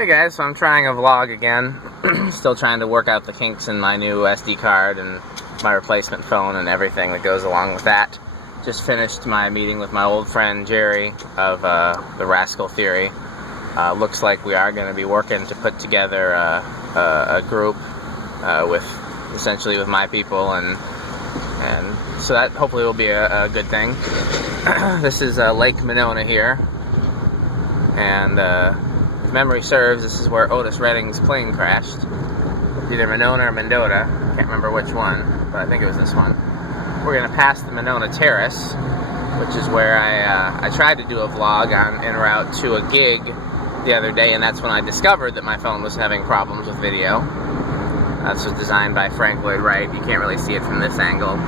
Hey guys, so I'm trying a vlog again. Still trying to work out the kinks in my new SD card and my replacement phone and everything that goes along with that. Just finished my meeting with my old friend Jerry of the Rascal Theory. Looks like we are going to be working to put together a group essentially with my people, and so that hopefully will be a good thing. This is Lake Monona here, and if memory serves, this is where Otis Redding's plane crashed. Either Monona or Mendota, can't remember which one, but I think it was this one. We're going to pass the Monona Terrace, which is where I tried to do a vlog en route to a gig the other day, and that's when I discovered that my phone was having problems with video. This was designed by Frank Lloyd Wright. You can't really see it from this angle.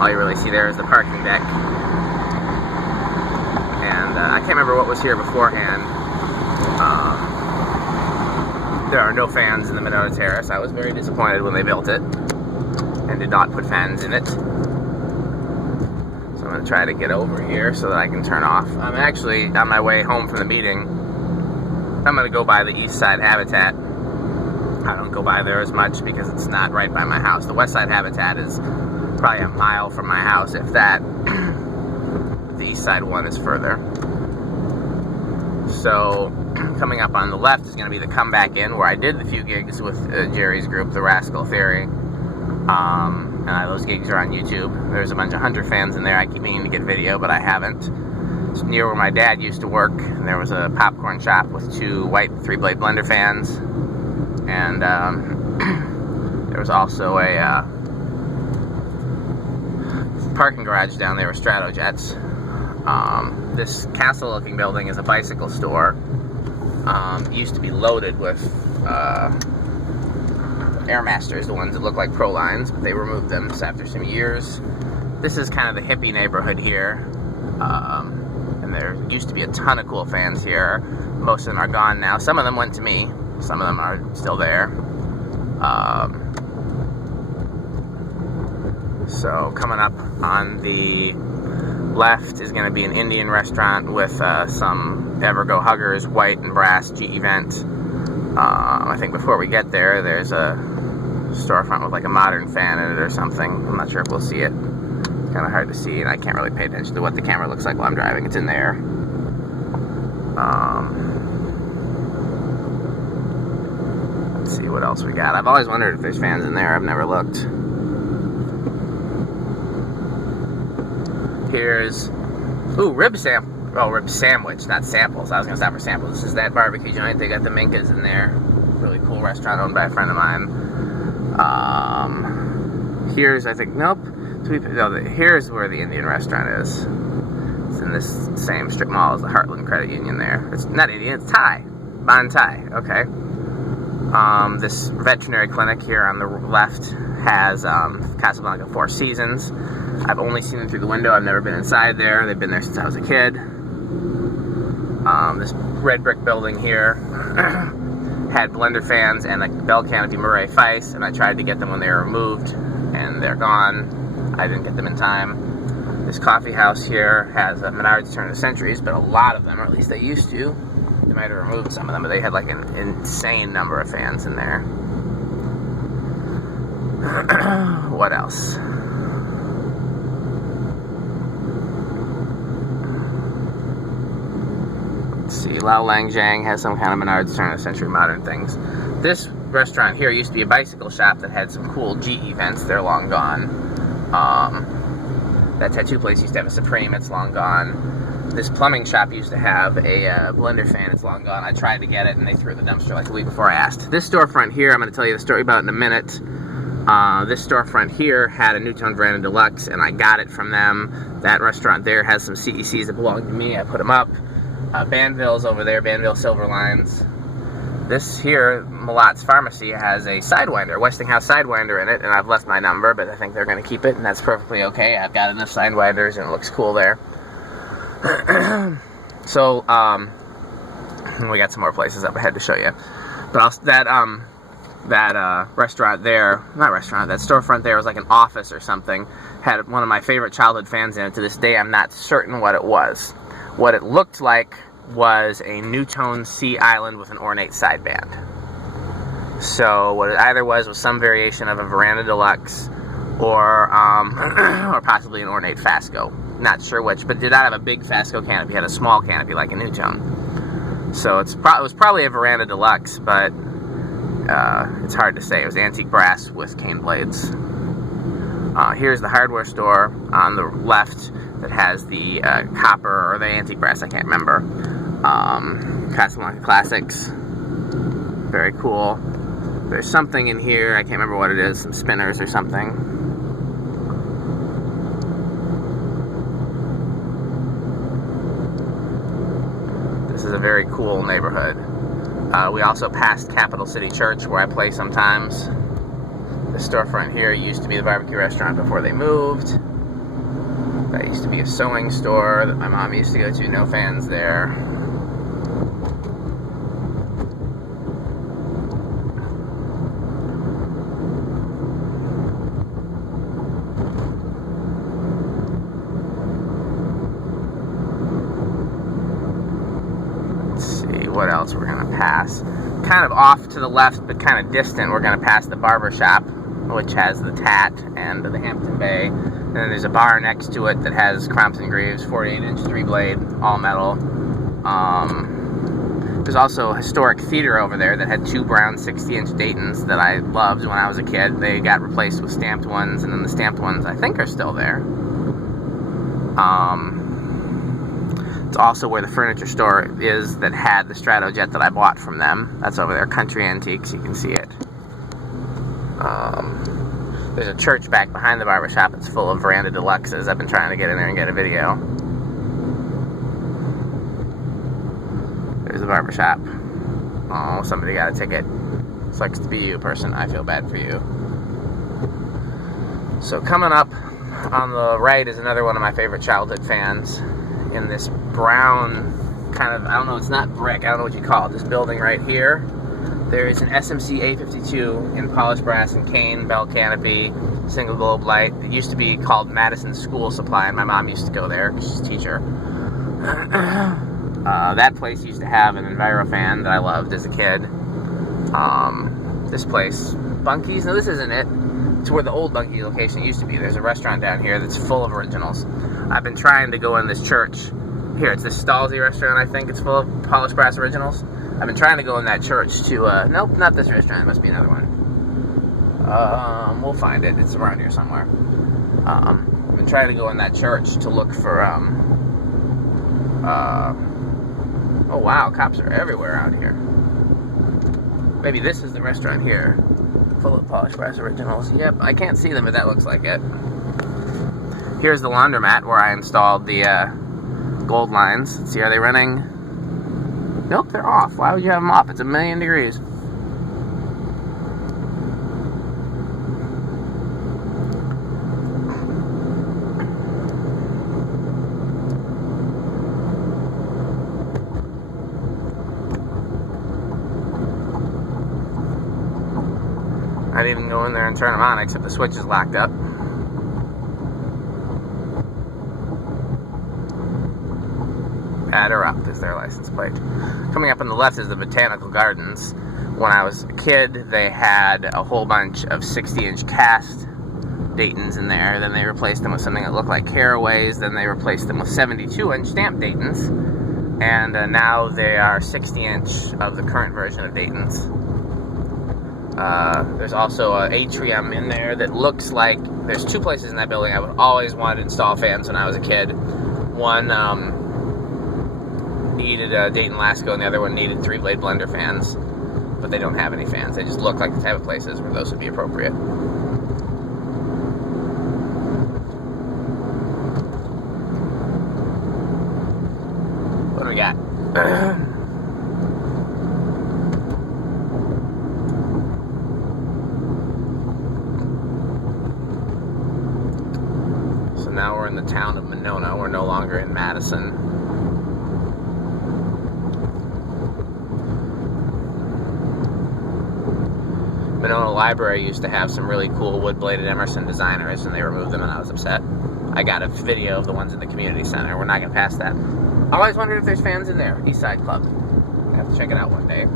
All you really see there is the parking deck. And I can't remember what was here beforehand. There are no fans in the Monona Terrace. I was very disappointed when they built it and did not put fans in it. So I'm going to try to get over here so that I can turn off. I'm actually on my way home from the meeting. I'm going to go by the East Side Habitat. I don't go by there as much because it's not right by my house. The West Side Habitat is probably a mile from my house, if that. The East Side one is further. So coming up on the left is going to be the Comeback Inn, where I did the few gigs with Jerry's group, the Rascal Theory. And those gigs are on YouTube. There's a bunch of Hunter fans in there. I keep meaning to get video, but I haven't. It's near where my dad used to work, and there was a popcorn shop with 2 white 3-blade blender fans. And there was also a parking garage down there with Stratojets. This castle-looking building is a bicycle store. It used to be loaded with Airmasters, the ones that look like Pro Lines, but they removed them after some years. This is kind of the hippie neighborhood here, and there used to be a ton of cool fans here. Most of them are gone now. Some of them went to me. Some of them are still there. So coming up on the left is going to be an Indian restaurant with some Evergo Huggers, white and brass GE vent. I think before we get there, there's a storefront with like a modern fan in it or something. I'm not sure if we'll see it. It's kind of hard to see, and I can't really pay attention to what the camera looks like while I'm driving. It's in there. Let's see what else we got. I've always wondered if there's fans in there. I've never looked. Here's, rib sandwich, not samples. I was gonna stop for samples. This is that barbecue joint. They got the Minkas in there. Really cool restaurant owned by a friend of mine. Here's, I think, here's where the Indian restaurant is. It's in this same strip mall as the Heartland Credit Union there. It's not Indian, it's Thai. Bon Thai, okay. This veterinary clinic here on the left has Casablanca Four Seasons. I've only seen them through the window. I've never been inside there. They've been there since I was a kid. This red brick building here had blender fans and a bell canopy Murray Feist, and I tried to get them when they were removed, and they're gone. I didn't get them in time. This coffee house here has a Menards turn of the centuries, but a lot of them, or at least they used to. They might have removed some of them, but they had like an insane number of fans in there. What else? Let's see, Lao Lang Jang has some kind of Menards turn of the century modern things. This restaurant here used to be a bicycle shop that had some cool GE vents. They're long gone. That tattoo place used to have a Supreme. It's long gone. This plumbing shop used to have a blender fan. It's long gone. I tried to get it, and they threw it in the dumpster like a week before I asked. This storefront here, I'm going to tell you the story about in a minute. This storefront here had a Newtone Veranda Deluxe, and I got it from them. That restaurant there has some CECs that belong to me. I put them up. Banville's over there, Banville Silver Lines. This here, Malot's Pharmacy, has a Sidewinder, Westinghouse Sidewinder in it, and I've left my number, but I think they're going to keep it, and that's perfectly okay. I've got enough Sidewinders, and it looks cool there. So, we got some more places up ahead to show you. But that restaurant there, that storefront there was like an office or something, had one of my favorite childhood fans in it. To this day, I'm not certain what it was. What it looked like was a Newtone sea island with an ornate sideband. So what it either was some variation of a veranda deluxe, or or possibly an ornate Fasco. Not sure which, but did not have a big Fasco canopy. It had a small canopy like a Newtone. So it was probably a veranda deluxe, but it's hard to say. It was antique brass with cane blades. Here's the hardware store on the left that has the copper or the antique brass, I can't remember. Casablanca Classics. Very cool. There's something in here, I can't remember what it is, some spinners or something. This is a very cool neighborhood. We also passed Capital City Church, where I play sometimes. The storefront here used to be the barbecue restaurant before they moved. That used to be a sewing store that my mom used to go to. No fans there. Let's see what else we're going to pass. Kind of off to the left, but kind of distant, we're going to pass the barber shop, which has the Tat and the Hampton Bay. And then there's a bar next to it that has Crompton Greaves, 48-inch 3-blade, all metal. There's also a historic theater over there that had 2 brown 60-inch Daytons that I loved when I was a kid. They got replaced with stamped ones, and then the stamped ones I think are still there. It's also where the furniture store is that had the Stratojet that I bought from them. That's over there, Country Antiques, you can see it. There's a church back behind the barbershop that's full of veranda deluxes. I've been trying to get in there and get a video. There's the barbershop. Oh, somebody got a ticket. Sucks to be you, person. I feel bad for you. So coming up on the right is another one of my favorite childhood fans. In this brown kind of, I don't know, it's not brick, I don't know what you call it, this building right here. There is an SMC A52 in polished brass and cane, bell canopy, single globe light. It used to be called Madison School Supply, and my mom used to go there because she's a teacher. That place used to have an Enviro fan that I loved as a kid. This place, Bunky's, no, this isn't it. It's where the old Bunky location used to be. There's a restaurant down here that's full of originals. I've been trying to go in this church. Here, it's this Stalsy restaurant, I think. It's full of polished brass originals. I've been trying to go in that church to, nope, not this restaurant. It must be another one. We'll find it. It's around here somewhere. I've been trying to go in that church to look for, oh wow, cops are everywhere out here. Maybe this is the restaurant here. Full of polished brass originals. Yep, I can't see them, but that looks like it. Here's the laundromat where I installed the gold lines. Let's see, are they running? Nope, they're off. Why would you have them off? It's 1,000,000 degrees. I didn't even go in there and turn them on, except the switch is locked up. Aire is their license plate. Coming up on the left is the Botanical Gardens. When I was a kid, they had a whole bunch of 60-inch cast Daytons in there. Then they replaced them with something that looked like Caraways. Then they replaced them with 72-inch stamped Daytons. And now they are 60-inch of the current version of Daytons. There's also an atrium in there that looks like... There's 2 places in that building I would always want to install fans when I was a kid. One needed Dayton Lasco, and the other one needed 3-blade blender fans. But they don't have any fans. They just look like the type of places where those would be appropriate. What do we got? So now we're in the town of Monona. We're no longer in Madison. Monona Library used to have some really cool wood-bladed Emerson designers, and they removed them, and I was upset. I got a video of the ones in the community center. We're not going to pass that. always wondered if there's fans in there. East Side Club. I have to check it out one day.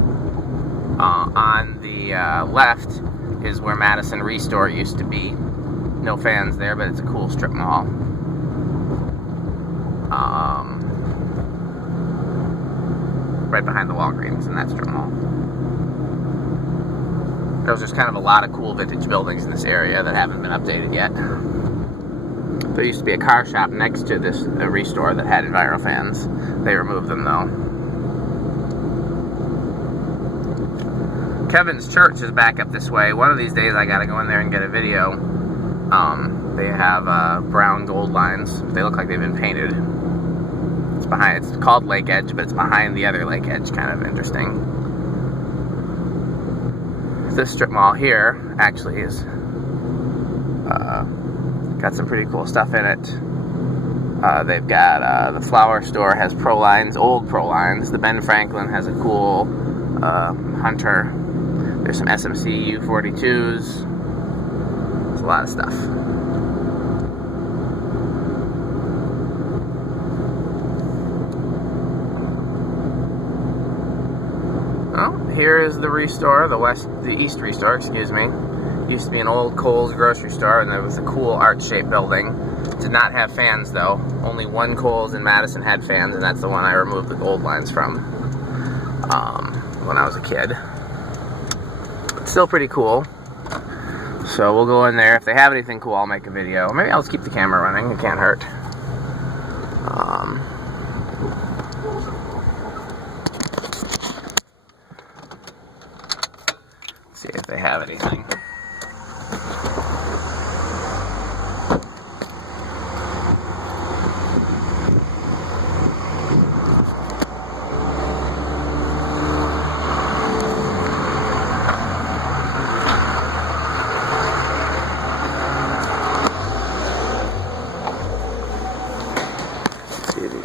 On the left is where Madison Restore used to be. No fans there, but it's a cool strip mall. Right behind the Walgreens in that strip mall. There's kind of a lot of cool vintage buildings in this area that haven't been updated yet. There used to be a car shop next to this Restore that had Enviro fans. They removed them though. Kevin's Church is back up this way. One of these days I gotta go in there and get a video. They have brown gold lines. They look like they've been painted. It's called Lake Edge, but it's behind the other Lake Edge. Kind of interesting. This strip mall here actually is got some pretty cool stuff in it. They've got the flower store has Pro Lines, old Pro Lines. The Ben Franklin has a cool Hunter. There's some SMC U42s. There's a lot of stuff. Well, here is the Restore, the East Restore, excuse me. Used to be an old Kohl's grocery store, and there was a cool arch-shaped building. Did not have fans though. Only one Kohl's in Madison had fans, and that's the one I removed the gold lines from when I was a kid. But still pretty cool. So we'll go in there. If they have anything cool, I'll make a video. Maybe I'll just keep the camera running. It can't hurt. See if they have anything. Let's see the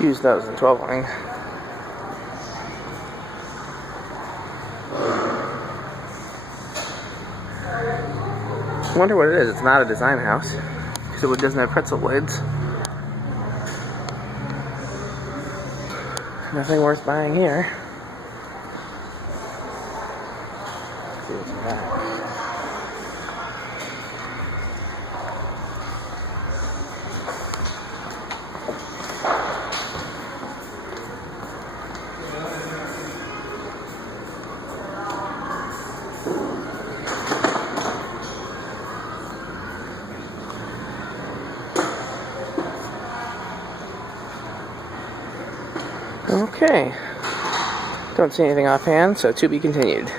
use those in 12 ring. I wonder what it is. It's not a design house because it doesn't have pretzel blades. Nothing worth buying here. Let's see what's in that. Okay, don't see anything offhand, so to be continued.